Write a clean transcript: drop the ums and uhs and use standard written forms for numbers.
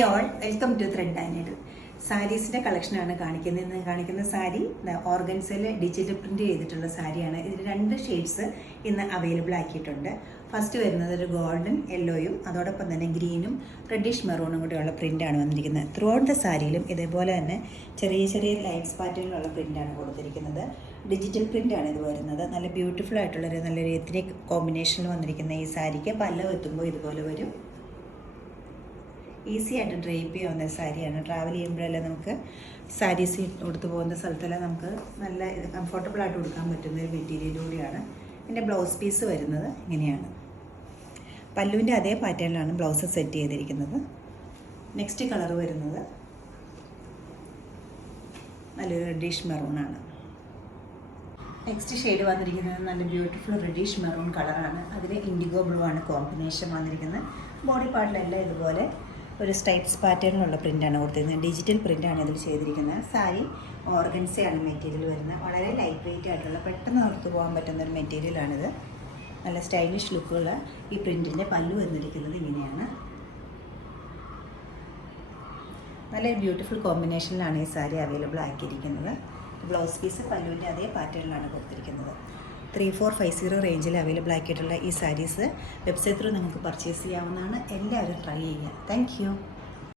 Hi all, welcome to thread and needle. സാരീസിൻ്റെ കളക്ഷനാണ് കാണിക്കുന്നത്. ഇന്ന് കാണിക്കുന്ന സാരി ഓർഗൻസയിൽ ഡിജിറ്റൽ പ്രിൻറ്റ് ചെയ്തിട്ടുള്ള സാരിയാണ്. ഇതിൽ 2 ഷെയ്ഡ്സ് ഇന്ന് അവൈലബിൾ ആക്കിയിട്ടുണ്ട്. ഫസ്റ്റ് വരുന്നത് ഒരു ഗോൾഡൻ യെല്ലോയും അതോടൊപ്പം തന്നെ ഗ്രീനും റെഡിഷ് മെറൂണും കൂടെയുള്ള പ്രിൻ്റാണ് വന്നിരിക്കുന്നത്. ത്രൂ ഔട്ട് ദ സാരിയിലും ഇതേപോലെ തന്നെ ചെറിയ ചെറിയ ലൈൻസ് പാറ്റേണിലുള്ള പ്രിൻ്റാണ് കൊടുത്തിരിക്കുന്നത്. ഡിജിറ്റൽ പ്രിൻ്റാണ് ഇത് വരുന്നത്. നല്ല ബ്യൂട്ടിഫുൾ ആയിട്ടുള്ളൊരു നല്ലൊരു എത്നിക് കോമ്പിനേഷനിൽ വന്നിരിക്കുന്ന ഈ സാരിക്ക് പല്ലവ് എത്തുമ്പോൾ ഇതുപോലെ വരും. ഈസി ആയിട്ട് ഡ്രൈപ്പ് ചെയ്യാവുന്ന സാരിയാണ്. ട്രാവൽ ചെയ്യുമ്പോഴെല്ലാം നമുക്ക് സാരീസ് കൊടുത്തു പോകുന്ന സ്ഥലത്തെല്ലാം നമുക്ക് നല്ല കംഫർട്ടബിളായിട്ട് കൊടുക്കാൻ പറ്റുന്ന ഒരു മെറ്റീരിയൽ കൂടിയാണ്. ഇതിൻ്റെ ബ്ലൗസ് പീസ് വരുന്നത് ഇങ്ങനെയാണ്. പല്ലുവിൻ്റെ അതേ പാറ്റേണിലാണ് ബ്ലൗസ് സെറ്റ് ചെയ്തിരിക്കുന്നത്. നെക്സ്റ്റ് കളർ വരുന്നത് നല്ലൊരു റെഡിഷ് മെറൂണാണ്. നെക്സ്റ്റ് ഷെയ്ഡ് വന്നിരിക്കുന്നത് നല്ല ബ്യൂട്ടിഫുൾ റെഡിഷ് മെറൂൺ കളറാണ്. അതിൽ ഇൻഡിഗോ ബ്ലൂ ആണ് കോമ്പിനേഷൻ വന്നിരിക്കുന്നത്. ബോഡി പാർട്ടിലെല്ലാം ഇതുപോലെ ഒരു സ്ട്രൈപ്സ് പാറ്റേണിലുള്ള പ്രിൻ്റാണ് കൊടുത്തിരിക്കുന്നത്. ഡിജിറ്റൽ പ്രിൻ്റാണ് ഇതിൽ ചെയ്തിരിക്കുന്നത്. സാരി ഓർഗൻസയാണ് മെറ്റീരിയൽ വരുന്നത്. വളരെ ലൈറ്റ് വെയിറ്റ് ആയിട്ടുള്ള പെട്ടെന്ന് നിർത്ത് പോകാൻ പറ്റുന്ന ഒരു മെറ്റീരിയലാണിത്. നല്ല സ്റ്റൈലിഷ് ലുക്കുള്ള ഈ പ്രിൻറ്റിൻ്റെ പല്ലു വന്നിരിക്കുന്നത് ഇങ്ങനെയാണ്. നല്ലൊരു ബ്യൂട്ടിഫുൾ കോമ്പിനേഷനിലാണ് ഈ സാരി അവൈലബിൾ ആക്കിയിരിക്കുന്നത്. ബ്ലൗസ് പീസ് പല്ലുവിൻ്റെ അതേ പാറ്റേണിലാണ് കൊടുത്തിരിക്കുന്നത്. 3450 റേഞ്ചിൽ അവൈലബിൾ ആക്കിയിട്ടുള്ള ഈ സാരീസ് വെബ്സൈറ്റ് ത്രൂ നിങ്ങൾക്ക് പർച്ചേസ് ചെയ്യാവുന്നതാണ്. എല്ലാവരും ട്രൈ ചെയ്യുക. Thank you.